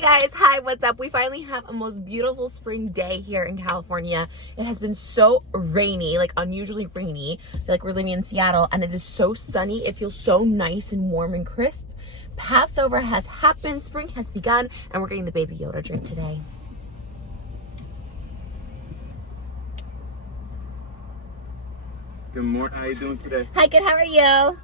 Hey guys, hi, what's up? We finally have a most beautiful spring day here in California. It has been so rainy, like unusually rainy. I feel like we're living in Seattle, and it is so sunny. It feels so nice and warm and crisp. Passover has happened, spring has begun, and we're getting the baby Yoda drink today. Good morning. How you doing today? Hi, good. How are you?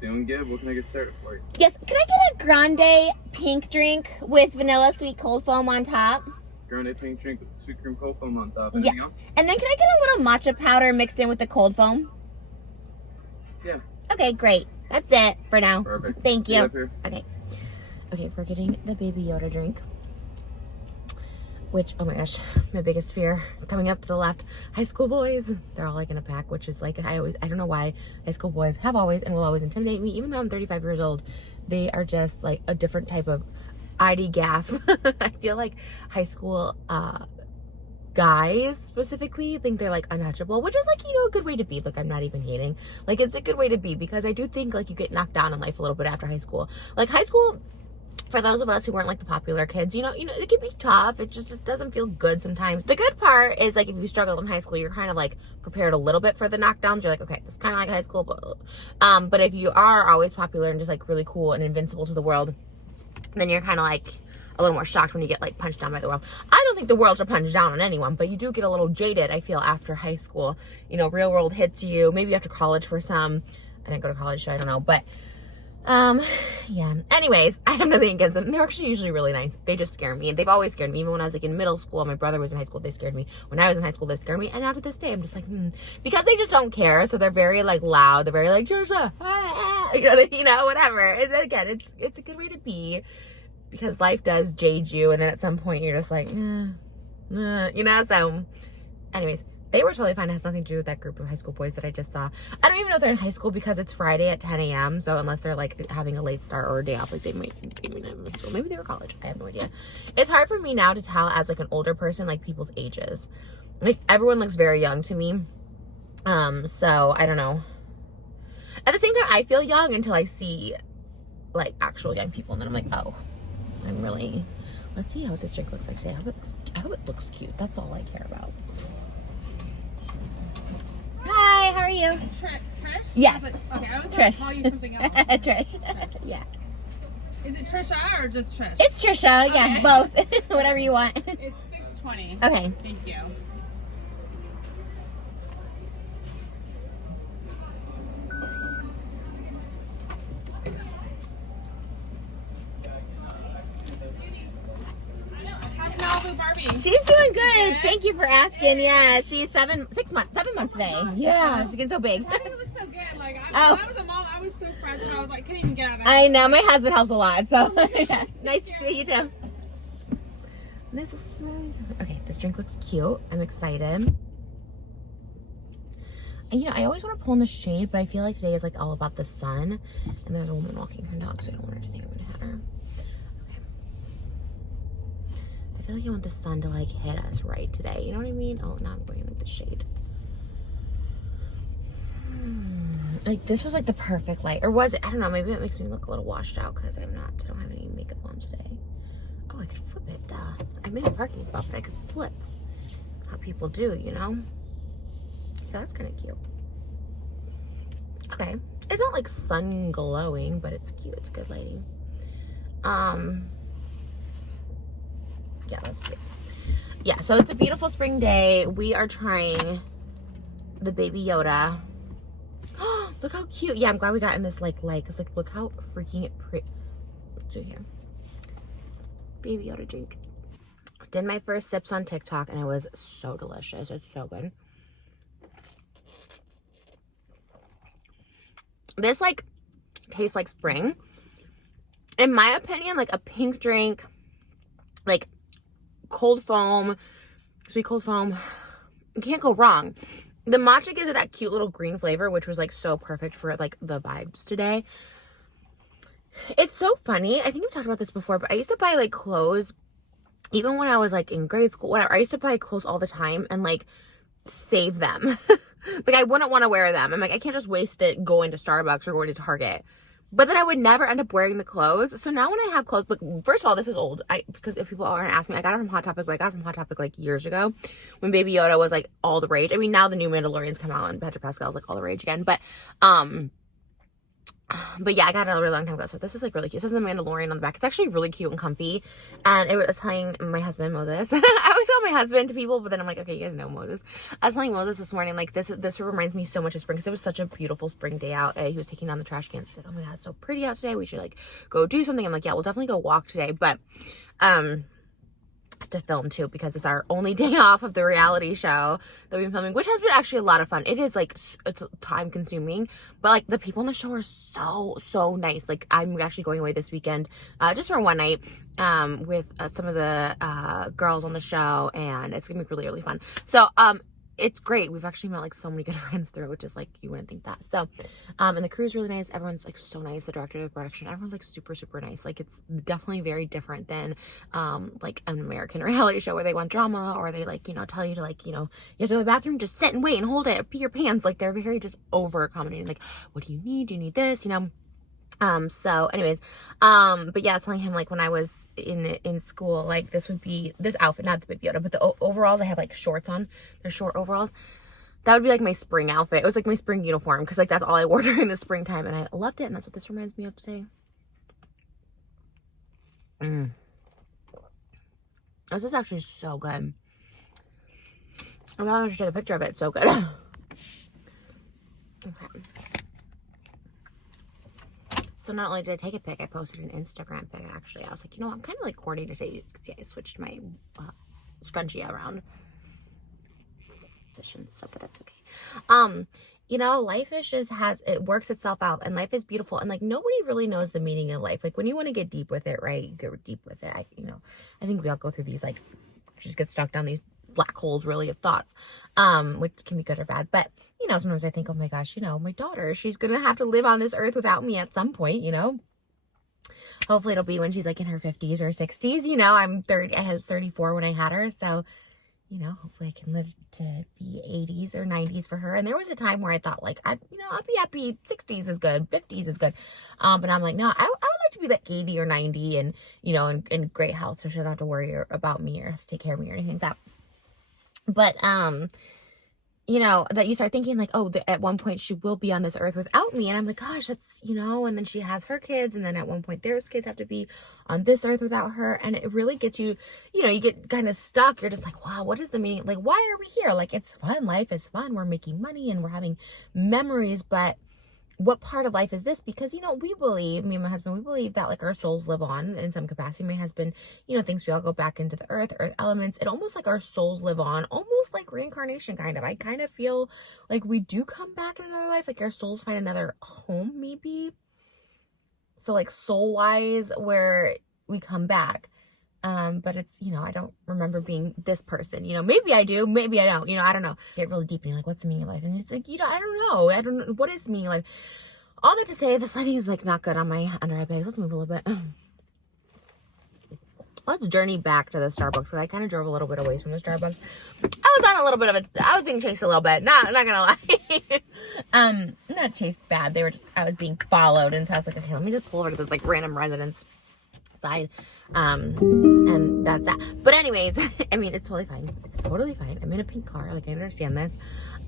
Doing good. What can I get started for you? Yes, can I get a grande pink drink with vanilla sweet cold foam on top? Grande pink drink with sweet cream cold foam on top. Anything else? And then can I get a little matcha powder mixed in with the cold foam? Yeah. Okay, great. That's it for now. Perfect. Thank you. Okay. Okay, we're getting the baby Yoda drink. Which, oh my gosh, my biggest fear coming up to the left, high school boys, they're all like in a pack, which is like, I don't know why high school boys have always and will always intimidate me. Even though I'm 35 years old, they are just like a different type of ID gaff. I feel like high school guys specifically think they're like untouchable, which is like, you know, a good way to be. Like, I'm not even hating. Like, it's a good way to be, because I do think like you get knocked down in life a little bit after high school. Like, high school, for those of us who weren't like the popular kids, you know, it can be tough. It just doesn't feel good sometimes. The good part is, like, if you struggled in high school, you're kind of like prepared a little bit for the knockdowns. You're like, okay, this is kind of like high school, but if you are always popular and just like really cool and invincible to the world, then you're kind of like a little more shocked when you get like punched down by the world. I don't think the world should punch down on anyone, but you do get a little jaded, I feel, after high school. You know, real world hits you, maybe after college for some. I didn't go to college, so I don't know, but yeah. Anyways, I have nothing against them. They're actually usually really nice. They just scare me. They've always scared me. Even when I was like in middle school, my brother was in high school, they scared me. When I was in high school, they scared me. And now to this day, I'm just like, because they just don't care. So they're very like loud. They're very like, Trisha, you know, whatever. And again, it's a good way to be, because life does jade you. And then at some point you're just like, you know, so anyways, they were totally fine. It has nothing to do with that group of high school boys that I just saw. I don't even know if they're in high school, because it's Friday at 10 a.m. So unless they're like having a late start or a day off, like they might be in high school. Maybe they were college. I have no idea. It's hard for me now to tell as like an older person, like people's ages. Like everyone looks very young to me. So I don't know. At the same time, I feel young until I see like actual young people. And then I'm like, oh, I'm really, let's see how this drink looks like today. I hope it looks cute. That's all I care about. Hi, how are you? Trish? Yes. Okay, I was Trish. going to call you something else. Trish. Yeah. Is it Trisha or just Trish? It's Trisha. Okay. Yeah, both. Whatever you want. It's 6:20. Okay. Thank you. How's Malibu Barbie? She's doing good. Thank you for asking. Yeah, she's 7 months today. Yeah, she's getting so big. Why do you look so good? Like, when Oh. I was a mom, I was so frazzled. I was like, couldn't even get out of the I know, my husband helps a lot, so yeah. Nice to see you too. Okay, this drink looks cute. I'm excited. And you know, I always want to pull in the shade, but I feel like today is like all about the sun. And there's a woman walking her dog, so I don't want her to think I'm gonna hit her. Okay. I feel like I want the sun to like hit us right today. You know what I mean? Oh, now I'm going in like the shade. Like this was like the perfect light, or was it? I don't know. Maybe it makes me look a little washed out because I don't have any makeup on today. Oh, I could flip it. Duh. I made a parking spot, but I could flip. How people do, you know? Yeah, that's kind of cute. Okay. It's not like sun glowing, but it's cute. It's good lighting. Yeah, that's cute. Yeah, so it's a beautiful spring day. We are trying the baby Yoda. Look how cute. Yeah, I'm glad we got in this like light, because like look how freaking pretty. Let's do here. Baby Yoda drink. Did my first sips on TikTok, and it was so delicious. It's so good. This like tastes like spring. In my opinion, like a pink drink, like cold foam, sweet cold foam, you can't go wrong. The matcha gives it that cute little green flavor, which was like so perfect for like the vibes today. It's so funny. I think we've talked about this before, but I used to buy like clothes, even when I was like in grade school, whatever. I used to buy clothes all the time and like save them. Like I wouldn't want to wear them. I'm like, I can't just waste it going to Starbucks or going to Target. But then I would never end up wearing the clothes. So now when I have clothes, look, first of all, this is old. Because if people aren't asking me, I got it from Hot Topic, but I got it from Hot Topic like years ago when Baby Yoda was like all the rage. I mean, now the new Mandalorians come out and Pedro Pascal's like all the rage again. But yeah, I got it a really long time ago. So this is like really cute. This is the Mandalorian on the back. It's actually really cute and comfy. And it was telling my husband, Moses. I always tell my husband to people, but then I'm like, okay, you guys know Moses. I was telling Moses this morning, like this reminds me so much of spring because it was such a beautiful spring day out. He was taking down the trash cans. He said, oh my God, it's so pretty out today. We should like go do something. I'm like, yeah, we'll definitely go walk today. But, to film too because it's our only day off of the reality show that we've been filming, which has been actually a lot of fun. It is like it's time consuming, but like the people on the show are so nice. Like I'm actually going away this weekend just for one night with some of the girls on the show, and it's gonna be really fun. So it's great. We've actually met like so many good friends through it, which is like you wouldn't think that. So and the crew is really nice. Everyone's like so nice. The director, the production, everyone's like super nice. Like it's definitely very different than like an American reality show where they want drama or they like, you know, tell you to like, you know, you have to go to the bathroom, just sit and wait and hold it, pee your pants. Like they're very just over accommodating. Like, what do you need? Do you need this? You know? So anyways, but yeah, I was telling him like when I was in school, like this would be this outfit, not the Baby Yoda, but the overalls, I have like shorts on, they're short overalls. That would be like my spring outfit. It was like my spring uniform because like that's all I wore during the springtime and I loved it. And that's what this reminds me of today. This is actually so good. I'm not going to take a picture of it. It's so good. Okay. So not only did I take a pic, I posted an Instagram pic actually. I was like, you know, I'm kind of like coordinated today because yeah, I switched my scrunchie around positions, so but that's okay. You know, life is just it works itself out and life is beautiful and like nobody really knows the meaning of life. Like when you want to get deep with it, right? You get deep with it. I think we all go through these like just get stuck down these black holes really of thoughts, which can be good or bad. But you know, sometimes I think, oh my gosh, you know, my daughter, she's gonna have to live on this earth without me at some point, you know. Hopefully it'll be when she's like in her 50s or 60s, you know. I was 34 when I had her, so you know, hopefully I can live to be 80s or 90s for her. And there was a time where I thought like I'd be happy 60s is good, 50s is good, but I'm like, no, I would like to be like 80 or 90 and you know in great health, so she doesn't have to worry about me or have to take care of me or anything like that. But you know, that you start thinking like, oh, at one point she will be on this earth without me. And I'm like, gosh, that's, you know, and then she has her kids. And then at one point their kids have to be on this earth without her. And it really gets you, you know, you get kind of stuck. You're just like, wow, what is the meaning? Like, why are we here? Like, it's fun. Life is fun. We're making money and we're having memories. But what part of life is this? Because, you know, we believe, me and my husband, we believe that like our souls live on in some capacity. My husband, you know, thinks we all go back into the earth elements. It almost like our souls live on, almost like reincarnation kind of. I kind of feel like we do come back in another life, like our souls find another home maybe. So like soul wise where we come back. But it's, you know, I don't remember being this person, you know, maybe I do, maybe I don't, you know, I don't know. Get really deep and you're like, what's the meaning of life? And it's like, you know, I don't know. What is the meaning of life? All that to say, the lighting is like not good on my under eye bags. Let's move a little bit. Let's journey back to the Starbucks because I kind of drove a little bit away from the Starbucks. I was on a little bit of I was being chased a little bit. Not gonna lie. Not chased bad. I was being followed. And so I was like, okay, let me just pull over to this like random residence side. And that's that. But anyways, I mean, it's totally fine. It's totally fine. I'm in a pink car. Like, I understand this.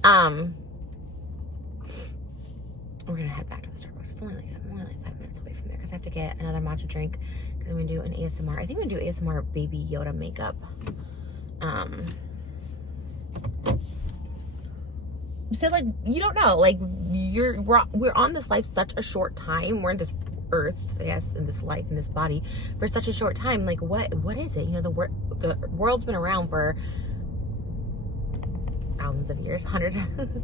We're gonna head back to the Starbucks. I'm only like 5 minutes away from there because I have to get another matcha drink because I'm gonna do an ASMR. I think I'm gonna do ASMR Baby Yoda makeup. So like, you don't know, like we're on this life such a short time. We're in this earth, I guess, in this life, in this body for such a short time. Like what is it? You know, the world's been around for thousands of years, hundreds,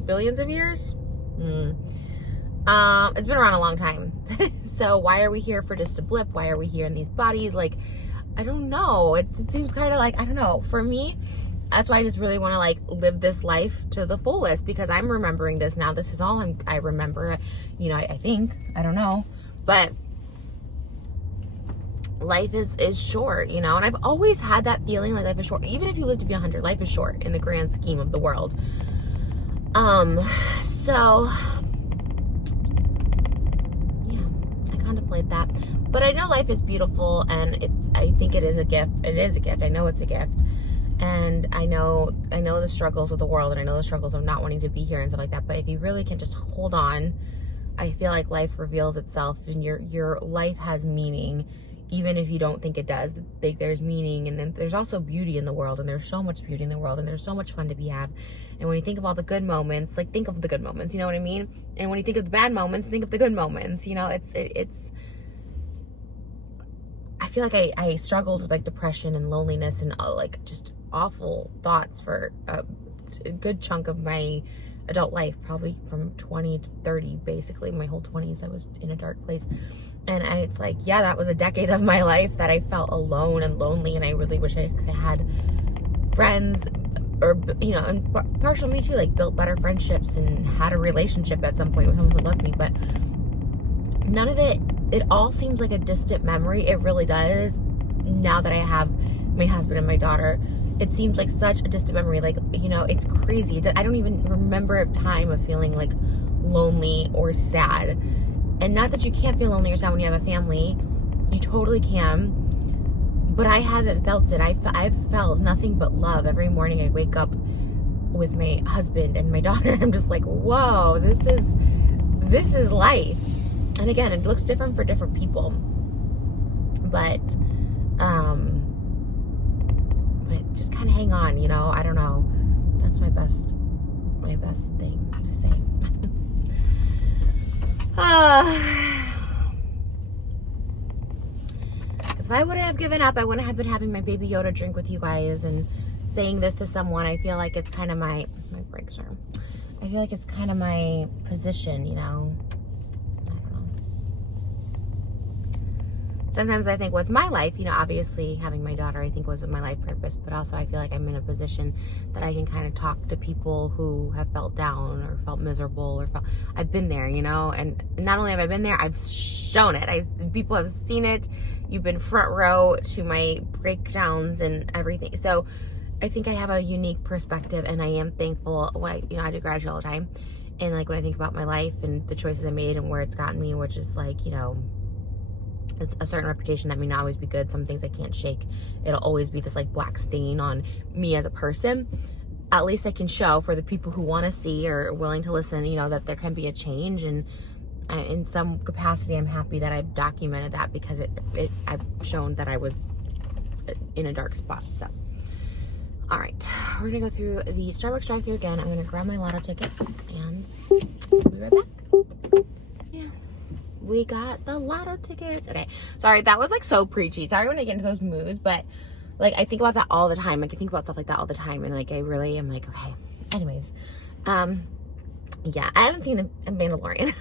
billions of years. It's been around a long time. So why are we here for just a blip? Why are we here in these bodies? Like, I don't know. It seems kind of like, I don't know. For me, that's why I just really want to like live this life to the fullest because I'm remembering this now. This is all I remember. You know, I think, I don't know. But life is short, you know, and I've always had that feeling like life is short. Even if you live to be 100, life is short in the grand scheme of the world. So yeah, contemplate that. But I know life is beautiful, and I think it is a gift. It is a gift. I know it's a gift. And I know the struggles of the world, and I know the struggles of not wanting to be here and stuff like that. But if you really can just hold on, I feel like life reveals itself, and your life has meaning, even if you don't think it does. There's meaning, and then there's also beauty in the world, and there's so much beauty in the world, and there's so much fun to be had. And when you think of all the good moments, like, think of the good moments, you know what I mean? And when you think of the bad moments, think of the good moments. You know, it's I feel like I struggled with like depression and loneliness and like just awful thoughts for a good chunk of my adult life, probably from 20 to 30, basically my whole 20s. I was in a dark place, and it's like, yeah, that was a decade of my life that I felt alone and lonely, and I really wish I could have had friends, or, you know, and partial me too, like built better friendships and had a relationship at some point with someone who loved me. But none of it all seems like a distant memory. It really does. Now that I have my husband and my daughter, it seems like such a distant memory. Like, you know, it's crazy. I don't even remember a time of feeling like lonely or sad. And not that you can't feel lonely or sad when you have a family. You totally can. But I haven't felt it. I've felt nothing but love. Every morning I wake up with my husband and my daughter. I'm just like, whoa, this is life. And again, it looks different for different people. But just kind of hang on, you know. I don't know. That's my best thing to say. Because if I wouldn't have given up, I wouldn't have been having my baby Yoda drink with you guys and saying this to someone. I feel like it's kind of my brakes are. I feel like it's kind of my position, you know. Sometimes I think, what's my life? You know, obviously having my daughter, I think, was my life purpose. But also I feel like I'm in a position that I can kind of talk to people who have felt down or felt miserable or I've been there, you know. And not only have I been there, I've shown it. People have seen it. You've been front row to my breakdowns and everything. So I think I have a unique perspective, and I am thankful. I do gratitude all the time. And like when I think about my life and the choices I made and where it's gotten me, which is like, you know, it's a certain reputation that may not always be good. Some things I can't shake. It'll always be this like black stain on me as a person. At least I can show for the people who want to see or are willing to listen, you know, that there can be a change. And in some capacity, I'm happy that I've documented that, because I've shown that I was in a dark spot. So, all right, we're gonna go through the Starbucks drive-thru again. I'm gonna grab my lotto tickets and we'll be right back. We got the lotto tickets. Okay, sorry, that was like so preachy. Sorry when I get into those moods, but like I think about that all the time. Like I think about stuff like that all the time, and like I really am like, okay. Anyways, yeah, I haven't seen the Mandalorian.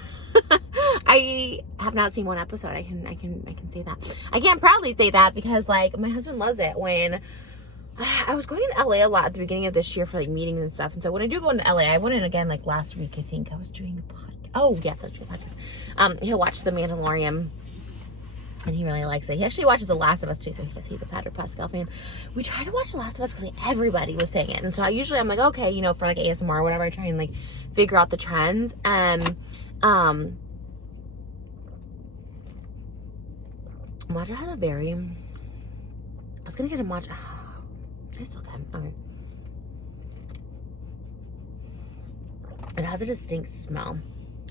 I have not seen one episode. I can say that. I can't proudly say that because like my husband loves it. When I was going to LA a lot at the beginning of this year for like meetings and stuff, and so when I do go into LA, I went in again like last week. I think I was doing a podcast. Oh yes, I was doing a podcast. He'll watch The Mandalorian, and he really likes it. He actually watches The Last of Us too, so he's a Pedro Pascal fan. We try to watch The Last of Us because like, everybody was saying it, and so I'm like, okay, you know, for like ASMR or whatever, I try and like figure out the trends. And matcha has a very. I was gonna get a matcha. I still can. Okay. It has a distinct smell.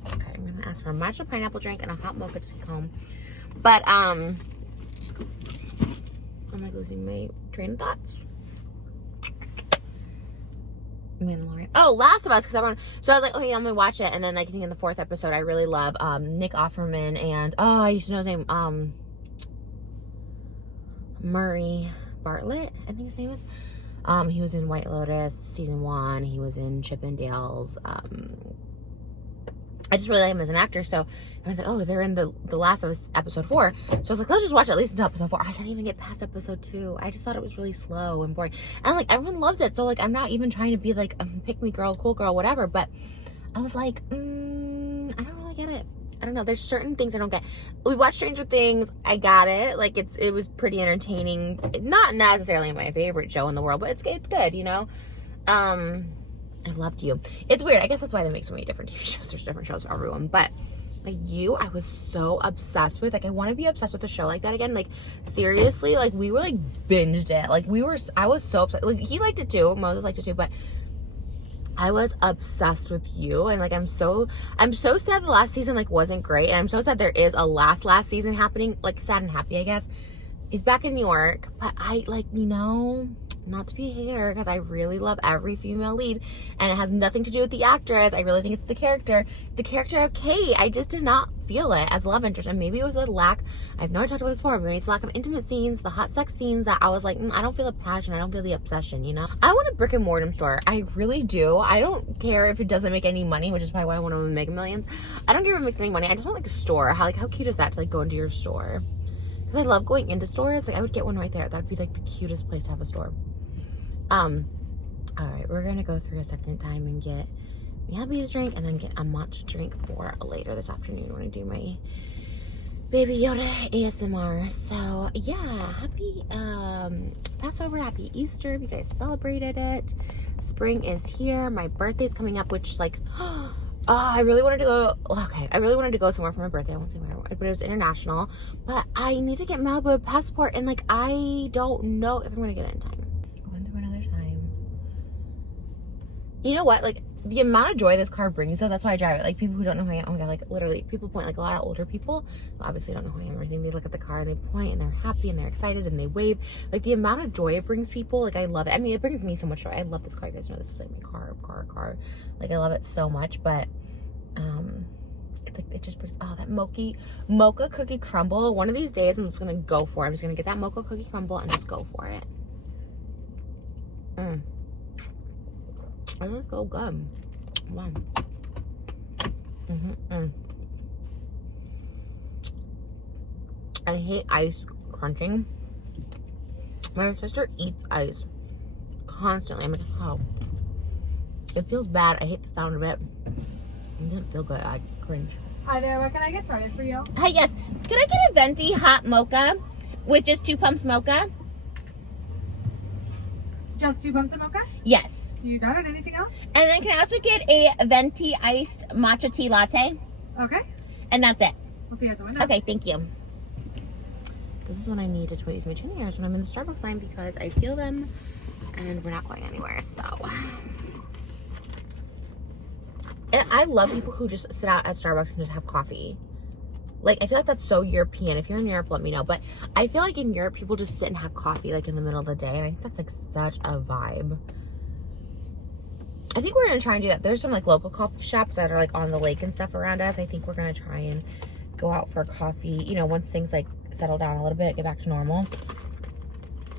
Okay, I'm gonna ask for a matcha pineapple drink and a hot mocha to take home. But am I losing my train of thoughts? Mandalorian. Oh, Last of Us, because everyone. So I was like, okay, I'm gonna watch it, and then I think in the 4th episode, I really love Nick Offerman and I used to know his name, Murray Bartlett, I think his name is. He was in White Lotus season 1. He was in Chippendales. I just really like him as an actor. So I was like, oh, they're in the Last of Us episode 4. So I was like, let's just watch at least until episode 4. I didn't even get past episode 2. I just thought it was really slow and boring. And like everyone loves it. So like I'm not even trying to be like a pick me girl, cool girl, whatever. But I was like, I don't really get it. I don't know. There's certain things I don't get. We watched Stranger Things. I got it. Like it was pretty entertaining. Not necessarily my favorite show in the world, but it's good, you know. I loved You. It's weird. I guess that's why they make so many different TV shows. There's different shows for everyone. But Like You, I was so obsessed with. Like, I want to be obsessed with a show like that again. Like, seriously, like, we were like binged it. Like, I was so obsessed. Like, he liked it too. Moses liked it too, but I was obsessed with You. And like, I'm so sad the last season like wasn't great. And I'm so sad there is a last season happening. Like, sad and happy, I guess. He's back in New York, but I like, not to be a hater, because I really love every female lead, and it has nothing to do with the actress. I really think it's the character of Kate. I just did not feel it as love interest, and maybe it was a lack. I've never talked about this before, but maybe it's a lack of intimate scenes, the hot sex scenes, that I was like, I don't feel the passion, I don't feel the obsession. I want a brick and mortar store. I really do. I don't care if it doesn't make any money, which is probably why I want to make millions. I don't care if it makes any money. I just want like a store. How cute is that to like go into your store? Because I love going into stores. Like, I would get one right there. That would be like the cutest place to have a store. All right, we're gonna go through a second time and get me hubby's drink, and then get a matcha drink for later this afternoon when I do my Baby Yoda ASMR. So yeah, happy Passover, happy Easter if you guys celebrated it. Spring is here. My birthday's coming up, which like I really wanted to go. Okay, I really wanted to go somewhere for my birthday. I won't say where, but it was international. But I need to get Malibu a passport, and like I don't know if I'm gonna get it in time. Going through another time. You know what? Like, the amount of joy this car brings, so that's why I drive it. Like, people who don't know who I am, oh my god, like literally, people point, like a lot of older people who obviously don't know who I am or anything. They look at the car and they point and they're happy and they're excited and they wave. Like, the amount of joy it brings people, like I love it. I mean, it brings me so much joy. I love this car. You guys know this is like my car. Like, I love it so much, but it just brings, that mocha cookie crumble. One of these days I'm just gonna go for it. I'm just gonna get that mocha cookie crumble and just go for it. This is so good. Wow. I hate ice crunching. My sister eats ice constantly. I'm like, oh, it feels bad. I hate the sound of it. It doesn't feel good. I cringe. Hi there, what can I get started for you? Hi, yes. Can I get a venti hot mocha with just 2 pumps mocha? Just 2 pumps of mocha? Yes. You got it. Anything else? And then can I also get a venti iced matcha tea latte? Okay. And that's it. We'll see you at the window. Okay, thank you. This is when I need to use my chin hairs when I'm in the Starbucks line, because I feel them and we're not going anywhere. So, and I love people who just sit out at Starbucks and just have coffee. Like, I feel like that's so European. If you're in Europe, let me know. But I feel like in Europe, people just sit and have coffee like in the middle of the day, and I think that's like such a vibe. I think we're gonna try and do that. There's some like local coffee shops that are like on the lake and stuff around us. I think we're gonna try and go out for coffee, once things like settle down a little bit, get back to normal.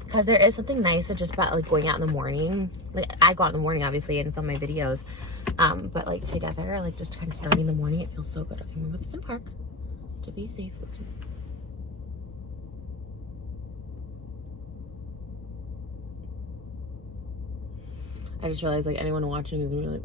Because there is something nice just about like going out in the morning. Like, I go out in the morning obviously and film my videos, but like together, like just kind of starting the morning, it feels so good. Okay, remember this in park to be safe. I just realized like anyone watching is gonna be like,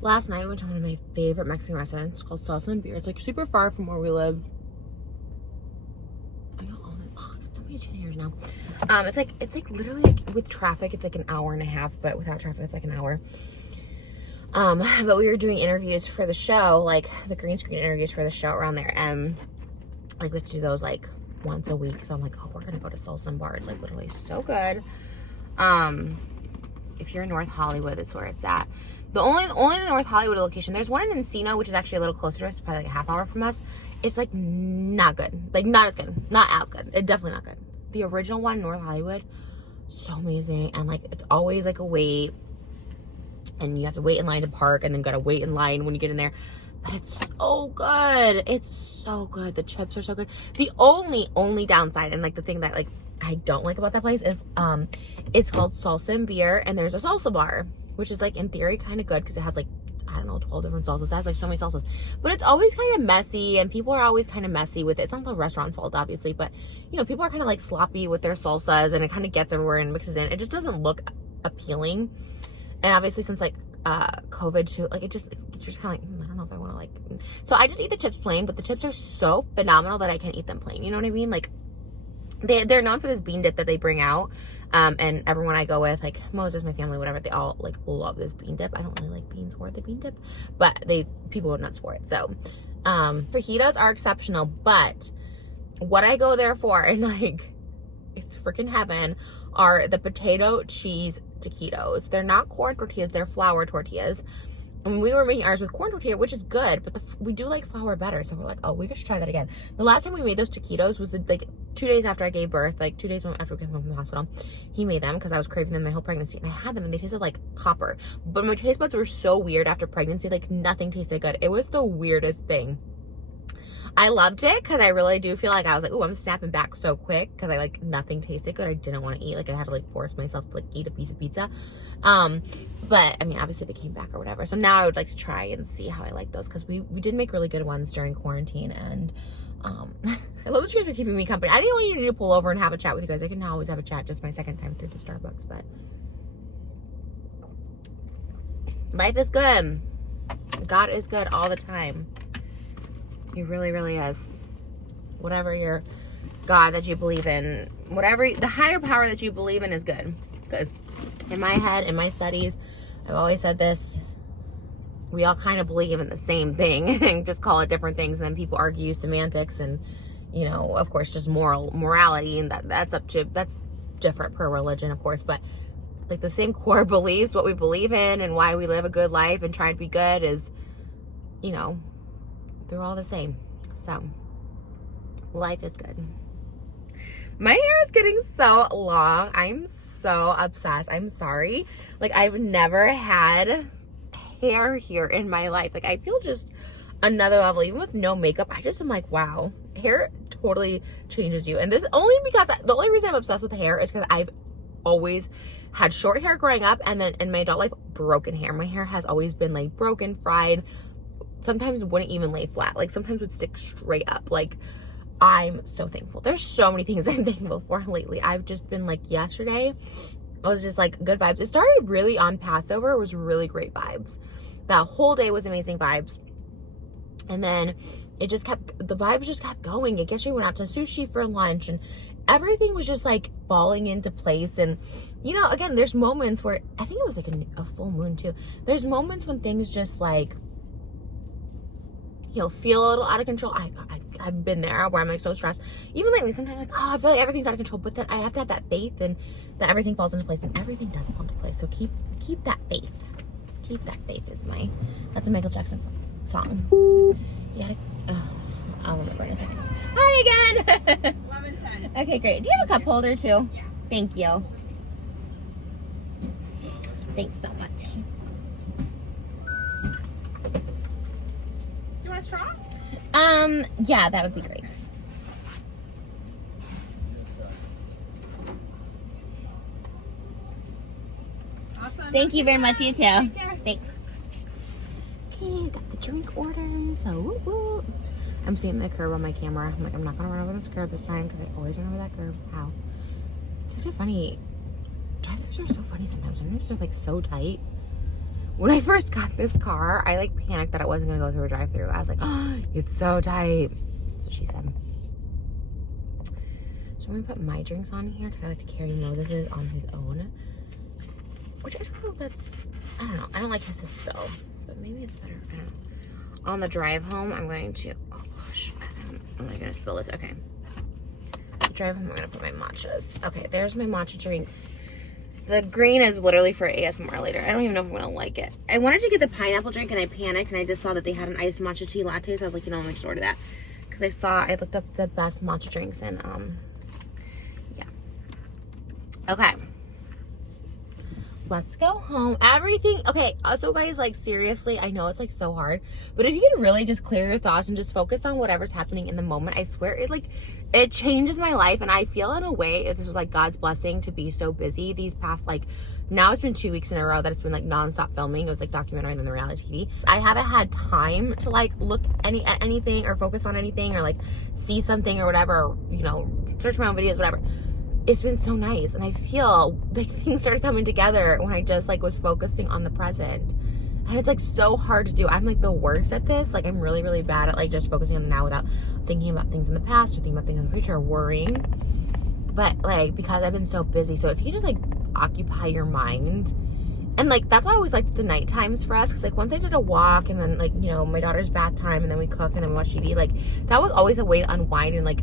Last night we went to one of my favorite Mexican restaurants called Salsa and Beer. It's like super far from where we live. I got all that. Oh, I got so many chin hairs now. It's like literally like with traffic, it's like an hour and a half, but without traffic, it's like an hour. But we were doing interviews for the show, like the green screen interviews for the show around there, and like we have to do those like once a week. So I'm like, oh, we're gonna go to Salsa and Bar. It's like literally so good. If you're in North Hollywood, that's where it's at. The only North Hollywood location, there's one in Encino, which is actually a little closer to us, probably like a half hour from us. It's like not good, like not as good, not as good. It's definitely not good. The original one, North Hollywood, so amazing, and like it's always like a wait, and you have to wait in line to park, and then gotta wait in line when you get in there. But it's so good. It's so good. The chips are so good. The only downside, and like the thing that like I don't like about that place is it's called Salsa and Beer, and there's a salsa bar, which is like in theory kind of good because it has like, I don't know, 12 different salsas. It has like so many salsas, but it's always kind of messy, and people are always kind of messy with it. It's not the restaurant's fault obviously, but people are kind of like sloppy with their salsas, and it kind of gets everywhere and mixes in. It just doesn't look appealing. And obviously since like COVID too. Like, it's just kind of like, I don't know if I want to like, so I just eat the chips plain, but the chips are so phenomenal that I can't eat them plain. You know what I mean? Like, they're known for this bean dip that they bring out. And everyone I go with, like Moses, my family, whatever, they all like love this bean dip. I don't really like beans or the bean dip, but people are nuts for it. So, fajitas are exceptional, but what I go there for, and like, it's freaking heaven, are the potato cheese taquitos. They're not corn tortillas, they're flour tortillas. And we were making ours with corn tortilla, which is good, but we do like flour better. So we're like, oh, we should try that again. The last time we made those taquitos was like 2 days after I gave birth, like 2 days after we came home from the hospital. He made them because I was craving them my whole pregnancy, and I had them and they tasted like copper. But my taste buds were so weird after pregnancy, like nothing tasted good. It was the weirdest thing. I loved it because I really do feel like I was like, oh, I'm snapping back so quick because I like nothing tasted good. I didn't want to eat. Like, I had to like force myself to like eat a piece of pizza. But I mean, obviously they came back or whatever. So now I would like to try and see how I like those, because we did make really good ones during quarantine. And I love that you guys are keeping me company. I didn't want you to pull over and have a chat with you guys. I can always have a chat. Just my second time to the Starbucks, but life is good. God is good all the time. He really, really is. Whatever your God that you believe in, whatever the higher power that you believe in is good. Because in my head, in my studies, I've always said this, we all kind of believe in the same thing and just call it different things. And then people argue semantics and, you know, of course, just morality. And that's different per religion, of course. But like the same core beliefs, what we believe in and why we live a good life and try to be good is, you know, they're all the same. So life is good. My hair is getting so long. I'm so obsessed. I'm sorry. Like, I've never had hair here in my life. Like, I feel just another level. Even with no makeup, I just am like, wow, hair totally changes you. And this only because the only reason I'm obsessed with hair is because I've always had short hair growing up, and then in my adult life, broken hair. My hair has always been like broken, fried. Sometimes wouldn't even lay flat. Like, sometimes would stick straight up. Like, I'm so thankful. There's so many things I'm thankful for lately. I've just been like, yesterday, it was just like good vibes. It started really on Passover. It was really great vibes. That whole day was amazing vibes. And then the vibes just kept going. I guess we went out to sushi for lunch, and everything was just like falling into place. And, you know, again, there's moments where, I think it was like a full moon too. There's moments when things just like, you know, feel a little out of control. I've been there where I'm like so stressed. Even lately, sometimes like, oh, I feel like everything's out of control. But then I have to have that faith, and that everything falls into place, and everything does fall into place. So keep that faith. Keep that faith that's a Michael Jackson song. You gotta, I'll remember in a second. Hi again. 11:10. Okay, great. Do you have a cup holder too? Yeah. Thank you. Thanks so much. You want a straw? Yeah, that would be great. Awesome. Thank you very much. You too. Take care. Thanks. Okay, got the drink order. So, woo-woo. I'm seeing the curb on my camera. I'm like, I'm not gonna run over this curb this time because I always run over that curb. How? It's such a funny. Drive-thrus are so funny sometimes. Sometimes they're like so tight. When I first got this car, I like panicked that it wasn't gonna go through a drive-thru. I was like, oh, it's so tight. That's what she said. So I'm gonna put my drinks on here because I like to carry Moses's on his own. Which I don't know if that's, I don't know. I don't like his to spill, but maybe it's better. I don't know. On the drive home, I'm going to, oh gosh, I'm not gonna spill this. Okay. Drive home, I'm gonna put my matchas. Okay, there's my matcha drinks. The green is literally for ASMR later. I don't even know if I'm gonna like it. I wanted to get the pineapple drink and I panicked, and I just saw that they had an iced matcha tea latte, so I was like, you know, I'm gonna just order that. Because I looked up the best matcha drinks, and yeah. Okay. Let's go home. Everything, okay, so guys, like, seriously, I know it's like so hard, but if you can really just clear your thoughts and just focus on whatever's happening in the moment, I swear it changes my life. And I feel in a way this was like God's blessing to be so busy these past, like, now it's been 2 weeks in a row that it's been like nonstop filming. It was like documentary and then the reality TV. I haven't had time to like look at anything or focus on anything or like see something or whatever, or, you know, search my own videos, whatever. It's been so nice, and I feel like things started coming together when I just like was focusing on the present. And it's like so hard to do. I'm like the worst at this. Like I'm really, really bad at like just focusing on the now without thinking about things in the past or thinking about things in the future or worrying. But like, because I've been so busy. So if you can just like occupy your mind. And like, that's why I always liked the night times for us. Cause like once I did a walk and then like, you know, my daughter's bath time and then we cook and then we watch TV, like that was always a way to unwind and like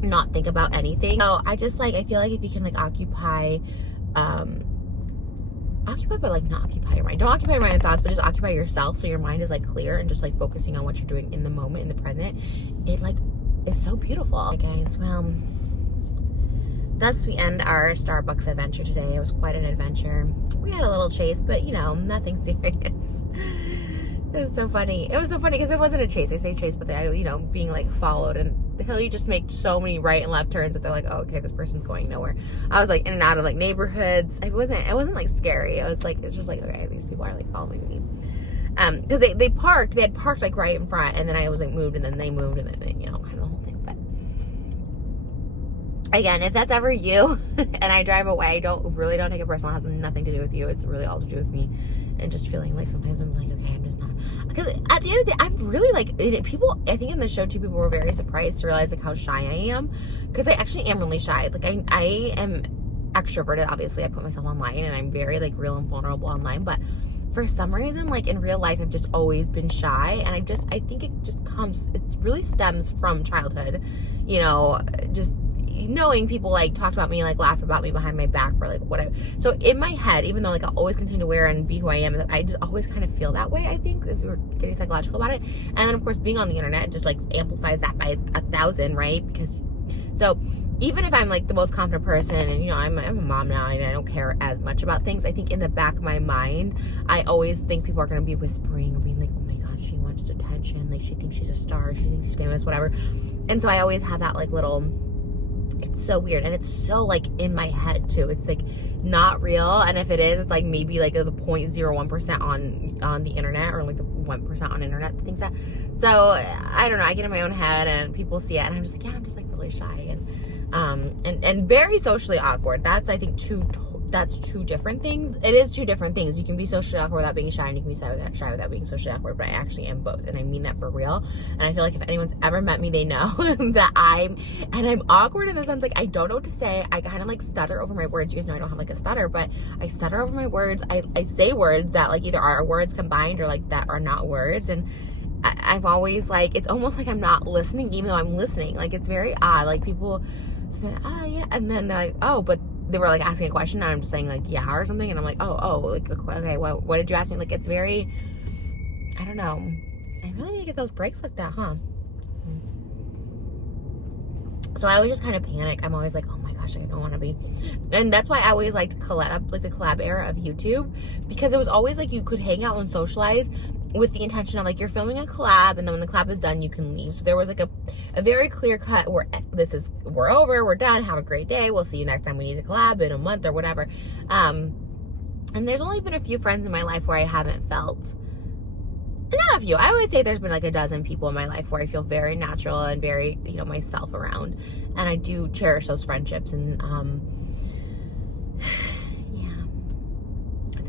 not think about anything. So I just like, I feel like if you can like occupy but like not occupy your mind. Don't occupy your mind and thoughts, but just occupy yourself so your mind is like clear and just like focusing on what you're doing in the moment, in the present. It like is so beautiful. Okay, guys, well, thus we end our Starbucks adventure today. It was quite an adventure. We had a little chase, but you know, nothing serious. It was so funny. It was so funny because it wasn't a chase. I say chase, but they, you know, being like followed, and you just make so many right and left turns that they're like, oh, okay, this person's going nowhere. I was like in and out of like neighborhoods. It wasn't like scary. It was like, it's just like, okay, these people are like following me. Because they had parked like right in front, and then I was like moved, and then they moved, and then, you know, kind of the whole thing. But again, if that's ever you and I drive away, don't take it personal. It has nothing to do with you. It's really all to do with me. And just feeling like sometimes I'm like, okay, I'm just not. Because at the end of the day, I'm really like, people, I think in the show too, people were very surprised to realize like how shy I am. Because I actually am really shy. Like I am extroverted. Obviously, I put myself online and I'm very like real and vulnerable online. But for some reason, like in real life, I've just always been shy. And I think it really stems from childhood. You know, just knowing people like talked about me, like laughed about me behind my back for like whatever. So in my head, even though like I'll always continue to wear and be who I am, I just always kind of feel that way, I think, if you're getting psychological about it. And then of course being on the internet just like amplifies that by 1,000, right? Because so even if I'm like the most confident person and, you know, I'm a mom now and I don't care as much about things, I think in the back of my mind, I always think people are going to be whispering or being like, oh my God, she wants attention. Like she thinks she's a star. She thinks she's famous, whatever. And so I always have that like little, it's so weird. And it's so like in my head too. It's like not real. And if it is, it's like maybe like the 0.01% on the internet, or like the 1% on internet that thinks that. So I don't know. I get in my own head and people see it and I'm just like, yeah, I'm just like really shy and very socially awkward. That's, I think, that's two different things. It is two different things. You can be socially awkward without being shy, and you can be shy without being socially awkward, but I actually am both, and I mean that for real. And I feel like if anyone's ever met me, they know that I'm awkward in the sense, like, I don't know what to say. I kind of like stutter over my words. You guys know I don't have like a stutter, but I stutter over my words. I say words that like either are words combined or like that are not words, and I'm always like, it's almost like I'm not listening even though I'm listening. Like, it's very odd. Like, people say, oh yeah, and then they're like, oh, but they were like asking a question and I'm just saying like yeah or something, and I'm like oh like okay, well, what did you ask me? Like, it's very, I don't know. I really need to get those breaks like that, huh? So I always just kind of panic. I'm always like, oh my gosh, I don't want to be. And that's why I always liked collab, like the collab era of YouTube, because it was always like you could hang out and socialize with the intention of like you're filming a collab, and then when the collab is done you can leave. So there was like a very clear cut where we're over, we're done, have a great day, we'll see you next time we need to collab in a month or whatever. And there's only been a few friends in my life where I haven't felt, not a few, I would say there's been like a dozen people in my life where I feel very natural and very, you know, myself around, and I do cherish those friendships. And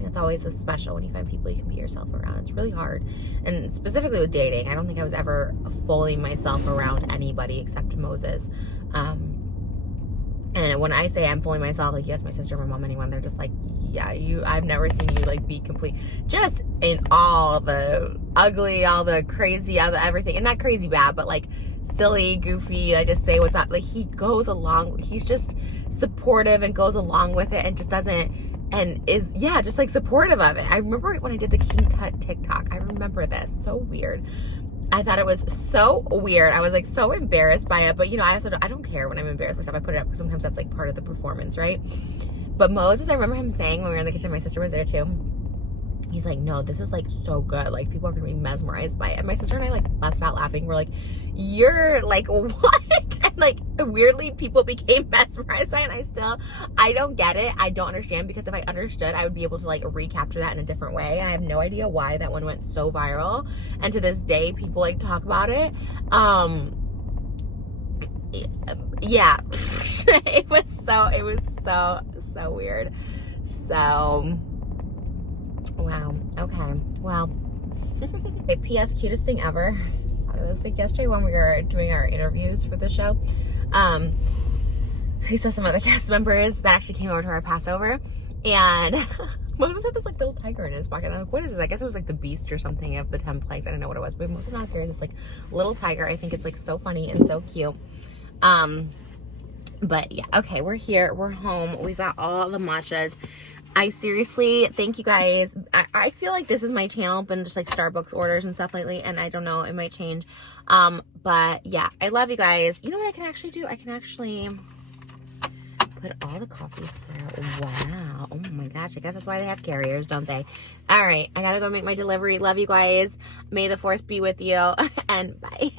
it's always special when you find people you can be yourself around. It's really hard. And specifically with dating, I don't think I was ever fully myself around anybody except Moses. And when I say I'm fully myself, like, yes, my sister, my mom, anyone, they're just like, yeah, I've never seen you like be complete, just in all the ugly, all the crazy, all the everything. And not crazy bad, but like silly, goofy, I just say what's up. Like, he goes along, he's just supportive and goes along with it and just doesn't, and is, yeah, just like supportive of it. I remember when I did the King Tut TikTok, I remember this, so weird. I thought it was so weird. I was like so embarrassed by it, but you know, I don't care when I'm embarrassed by stuff. I put it up because sometimes that's like part of the performance, right? But Moses, I remember him saying when we were in the kitchen, my sister was there too, he's like, no, this is like so good, like people are gonna be mesmerized by it. And my sister and I like bust out laughing. We're like, you're like, what? And like weirdly people became mesmerized by it, and I don't get it. I don't understand, because if I understood, I would be able to like recapture that in a different way. And I have no idea why that one went so viral, and to this day people like talk about it. Yeah. it was so weird. So Wow. Okay. Well. Okay, P.S. cutest thing ever. Just thought of this like yesterday when we were doing our interviews for the show. We saw some other cast members that actually came over to our Passover, and Moses had this like little tiger in his pocket. I'm like, what is this? I guess it was like the beast or something of the 10 plagues. I don't know what it was, but Moses now carries this like little tiger. I think it's like so funny and so cute. But yeah, okay, we're here, we're home, we've got all the matchas. I seriously thank you guys. I feel like this is my channel, been just like Starbucks orders and stuff lately, and I don't know, it might change. But yeah, I love you guys. You know what I can actually do? I can actually put all the coffees here. Wow. Oh my gosh, I guess that's why they have carriers, don't they? All right, I gotta go make my delivery. Love you guys. May the force be with you, and bye.